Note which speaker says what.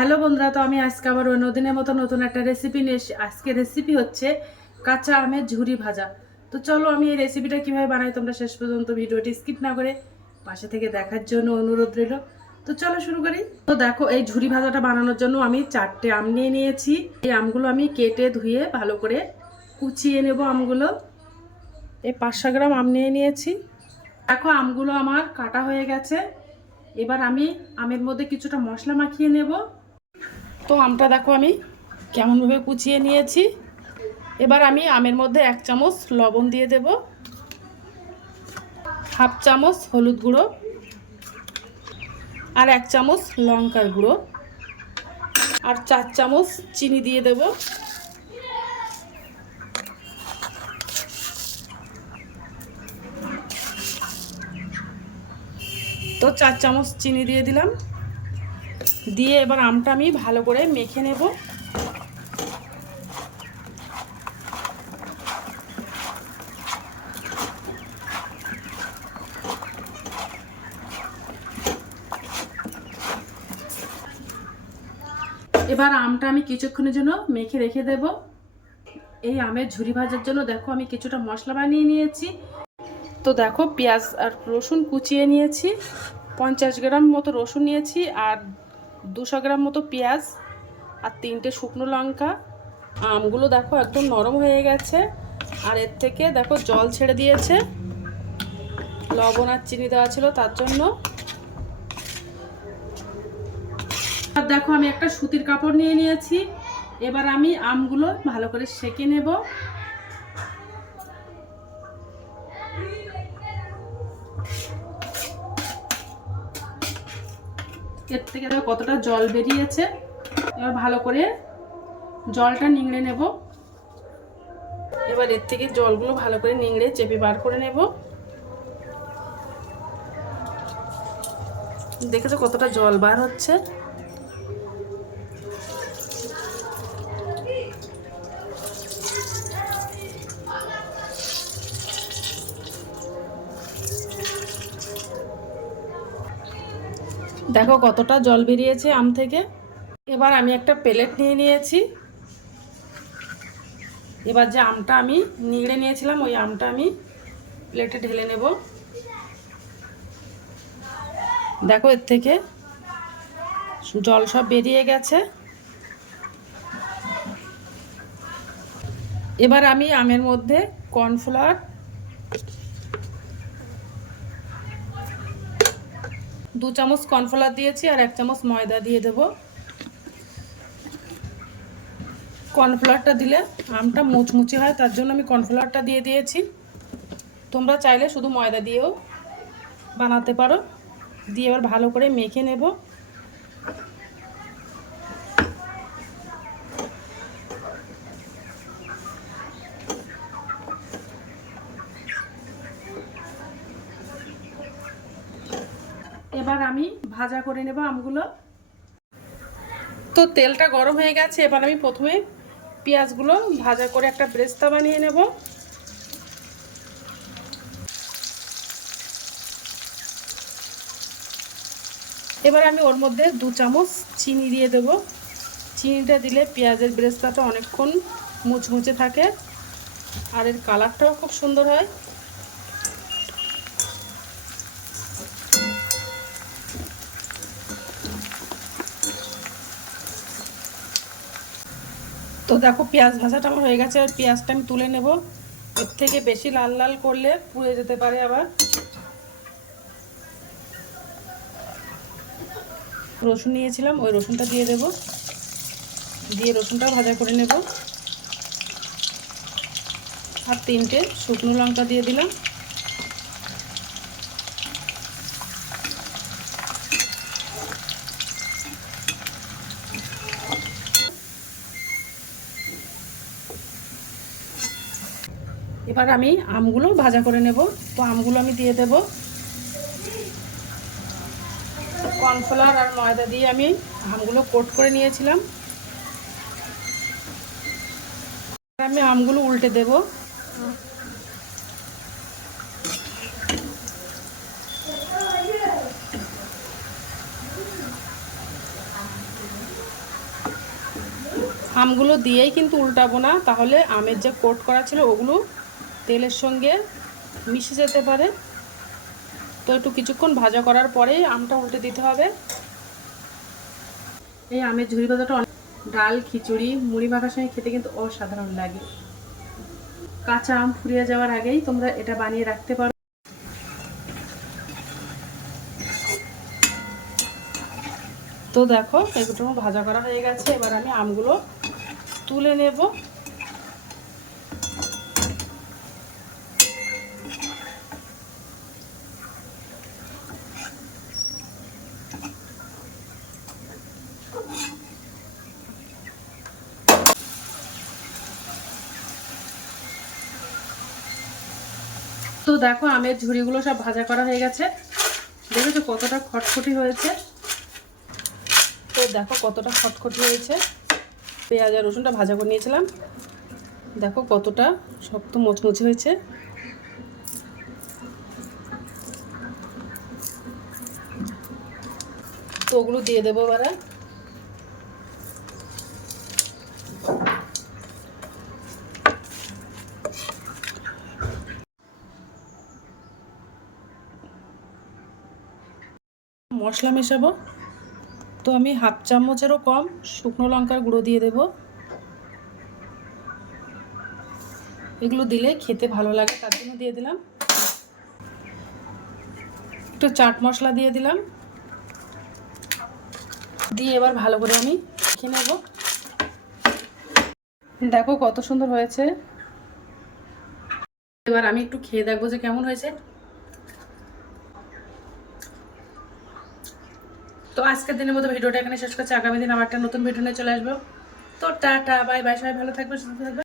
Speaker 1: Hello বন্ধুরা, তো আমি আজকে আবার অন্যদিনের মতো নতুন একটা রেসিপি নিয়ে আজকে রেসিপি হচ্ছে কাঁচা আমের ঝুরি ভাজা। তো চলো আমি এই রেসিপিটা কীভাবে বানাই তোমরা শেষ পর্যন্ত ভিডিওটি স্কিপ না করে পাশে থেকে দেখার জন্য অনুরোধ রইল। তো চলো শুরু করি। তো দেখো, এই ঝুরি ভাজাটা বানানোর জন্য আমি চারটে আম নিয়ে নিয়েছি। এই আমগুলো আমি কেটে ধুয়ে ভালো করে কুচিয়ে নেব আমগুলো। এই পাঁচশো গ্রাম আম নিয়ে নিয়েছি। দেখো, আমগুলো আমার কাটা হয়ে গেছে। এবার আমি আমের মধ্যে কিছুটা মশলা মাখিয়ে নেব। তো আমটা দেখো আমি কেমনভাবে কুচিয়ে নিয়েছি। এবার আমি আমের মধ্যে এক চামচ লবণ দিয়ে দেব। হাফ চামচ হলুদ গুঁড়ো আর এক চামচ লঙ্কার গুঁড়ো আর চার চামচ চিনি দিয়ে দেব। তো চার চামচ চিনি দিয়ে দিলাম। দিয়ে এবার আমটা আমি ভালো করে মেখে নেব। এবার আমটা আমি কিছুক্ষণের জন্য মেখে রেখে দেব। এই আমের ঝুরি ভাজার জন্য দেখো আমি কিছুটা মশলা বানিয়ে নিয়েছি। তো দেখো পেঁয়াজ আর রসুন কুচিয়ে নিয়েছি। পঞ্চাশ গ্রাম মতো রসুন নিয়েছি আর দুশো গ্রাম মতো পেঁয়াজ আর তিনটে শুকনো লঙ্কা। আমগুলো দেখো একদম নরম হয়ে গেছে। আর এর থেকে দেখো জল ছেড়ে দিয়েছে। লবণ আর চিনি দেওয়া ছিল তার জন্য। আর দেখো আমি একটা সুতির কাপড় নিয়ে নিয়েছি। এবার আমি আমগুলো ভালো করে সেকে নেব। এর থেকে কতটা জল বেরিয়েছে। এবার ভালো করে জলটা নিংড়ে নেব। এবার এর থেকে জলগুলো ভালো করে নিংড়ে চেপে বার করে নেব। দেখেছ কতটা জল বার হচ্ছে? দেখো কতটা জল বেরিয়েছে আম থেকে। এবার আমি একটা প্লেট নিয়ে নিয়েছি। এবার যে আমটা আমি নিংড়ে নিয়েছিলাম, ওই আমটা আমি প্লেটে ঢেলে নেব। দেখো এর থেকে জল সব বেরিয়ে গেছে। এবার আমি আমের মধ্যে কর্নফ্লাওয়ার দু চামচ কর্নফ্লাওয়ার দিয়েছি আর এক চামচ ময়দা দিয়ে দেব। কর্নফ্লাওয়ারটা দিলে আমটা মুচমুচে হয়, তার জন্য আমি কর্নফ্লাওয়ারটা দিয়ে দিয়েছি। তোমরা চাইলে শুধু ময়দা দিয়েও বানাতে পারো। দিয়ে এবার ভালো করে মেখে নেব। এবার আমি ভাজা করে নেব আমগুলো। তো তেলটা গরম হয়ে গেছে, এবার আমি প্রথমে পেঁয়াজগুলো ভাজা করে একটা ব্রেস্তা বানিয়ে নেব। এবার আমি ওর মধ্যে দু চামচ চিনি দিয়ে দেব। চিনিটা দিলে পেঁয়াজের ব্রেস্তাটা অনেকক্ষণ মুচমুচে থাকে, আর এর কালারটাও খুব সুন্দর হয়। তো দেখো পেঁয়াজ ভাজাটা আমার হয়ে গেছে আর পেঁয়াজটা আমি তুলে নেব। এর থেকে বেশি লাল লাল করলে পুড়ে যেতে পারে আবার। রসুন নিয়েছিলাম, ওই রসুনটা দিয়ে দেব। দিয়ে রসুনটা ভাজা করে নেব। আর তিনটে শুকনো লঙ্কা দিয়ে দিলাম। এবার আমি আমগুলো ভাজা করে নেব। তো আমগুলো আমি দিয়ে দেব। কর্নফ্লাওয়ার আর ময়দা দিয়ে আমি আমগুলো কোট করে নিয়েছিলাম। আমি আমগুলো উল্টে দেব। আমগুলো দিয়েই কিন্তু উল্টাবো না। তাহলে আমের যে কোট করা ছিল, ওগুলো তেলের সঙ্গে মিশে যেতে পারে। তো একটু কিছুক্ষণ ভাজা করার পরেই আমটা উল্টে দিতে হবে। এই আমের ভাজাটা অনেক ডাল, খিচুড়ি, মুড়ি মাখার সঙ্গে খেতে কিন্তু অসাধারণ লাগে। কাঁচা আম ফুরিয়ে যাওয়ার আগেই তোমরা এটা বানিয়ে রাখতে পারো। তো দেখো এগুলো ভাজা করা হয়ে গেছে। এবার আমি আমগুলো তুলে নেব। তো দেখো আমের ঝুড়িগুলো সব ভাজা করা হয়ে গেছে। দেখেছ কতটা খটখটি হয়েছে? তো দেখো কতটা খটখটি হয়েছে। পেঁয়াজ আর রসুনটা ভাজা করে নিয়েছিলাম। দেখো কতটা শক্ত মচমচে হয়েছে। তো ওগুলো দিয়ে দেবো এবারে। মশলা মেশাবো। তো আমি হাফ চামচেরও কম শুকনো লঙ্কার গুঁড়ো দিয়ে দেব। এগুলো দিলে খেতে ভালো লাগে, তার জন্য দিয়ে দিলাম। একটু চাট মশলা দিয়ে দিলাম। দিয়ে এবার ভালো করে আমি খেয়ে নেব। দেখো কত সুন্দর হয়েছে। এবার আমি একটু খেয়ে দেখব যে কেমন হয়েছে। তো আজকের দিনের মতো ভিডিওটা এখানে শেষ করছি। আগামী দিন আমার একটা নতুন ভিডিও নিয়ে চলে আসব। তো টাটা বাই বাই সবাই ভালো থাকবে সুস্থ থাকবে